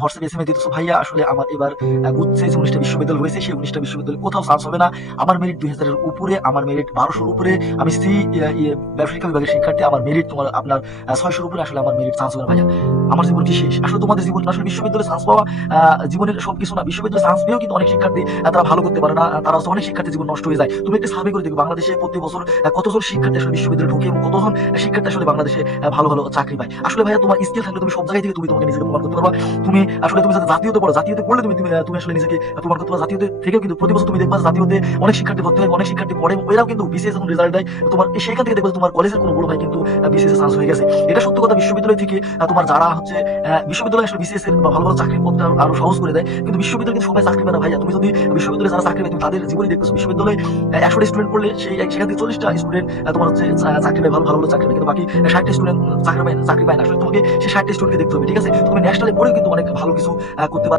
WhatsApp SMS দিতেছো, ভাইয়া আসলে আমার এবার গুচ্ছে যে 19টা বিশ্ববিদ্যালয় হয়েছে সেই 19টা বিশ্ববিদ্যালয়ে কোথাও চান্স হবে না, আমার মেরিট 2000-এর উপরে, আমার মেরিট 1200-র উপরে, আমি ব্যবসায় শিক্ষা বিভাগের শিক্ষার্থী, আমার মেরিট তোমার আপনার 600-র উপরে, আসলে আমার মেরিট চান্স হবে না ভাইয়া, আমার জীবন কি শেষ? আসলে তোমাদের জীবন আসলে বিশ্ববিদ্যালয়ে চান্স পাওয়া জীবনের সবকিছু না। বিশ্ববিদ্যালয়ে চান্স পেয়েও কিন্তু অনেক শিক্ষার্থী তারা ভালো করতে পারে না, তারা হচ্ছে অনেক শিক্ষার্থী জীবন নষ্ট হয়ে যায়। তুমি একটা সার্ভে করে দেখো বাংলাদেশে প্রতি বছর কতজন শিক্ষার্থী আসলে বিশ্ববিদ্যালয়ে ঢুকে এবং কতজন শিক্ষার্থী আসলে বাংলাদেশে ভালো ভালো চাকরি পায়। আসলে ভাইয়া তোমার স্কিল থাকলে তুমি সব জায়গায় থেকে তুমি তোমাকে নিজেকে প্রমাণ করতে পারবা। তুমি আসলে তুমি যাতে জাতীয়তে পড়ো, জাতীয়তে পড়লে তুমি আসলে নিজেকে প্রমাণ করতে পারো। জাতীয়তে থেকেও কিন্তু প্রতি বছর তুমি দেখবা জাতীয়তে অনেক শিক্ষার্থী ভর্তি হয়, অনেক শিক্ষার্থী পড়ে এবং এরাও কিন্তু বিসিএস যখন রেজাল্ট দেয় তোমার সেখান থেকে দেখবা তোমার কলেজের কোনো বড় ভাই কিন্তু বিসিএস চান্স হয়ে গেছে। এটা সত্য কথা। বিশ্ববিদ্যালয় থেকে তোমার যারা হচ্ছে বিশ্ববিদ্যালয় আসলে বিসিএস এর বা ভালো ভালো চাকরির পথটা আরো সহজ করে দেয়, কিন্তু বিশ্ববিদ্যালয় কিন্তু সবাই চাকরি পায় না ভাইয়া। তুমি যদি বিশ্ববিদ্যালয়ে যারা চাকরি পায় তুমি তাদের জীবনই দেখতেছো, বিশ্ববিদ্যালয়ে 100টা স্টুডেন্ট পড়লে সেই সেখান থেকে 40টা স্টুডেন্ট তোমার হচ্ছে চাকরি পায়, ভালো ভালো চাকরি পায়, কিন্তু বাকি 60টা স্টুডেন্ট চাকরি পায় না। আসলে তোমাকে সেই 60টা স্টুডেন্টকে দেখতে হবে, ঠিক আছে? তুমি ন্যাশনালে পড়েও কিন্তু অনেক ভালো কিছু করতে পারবে।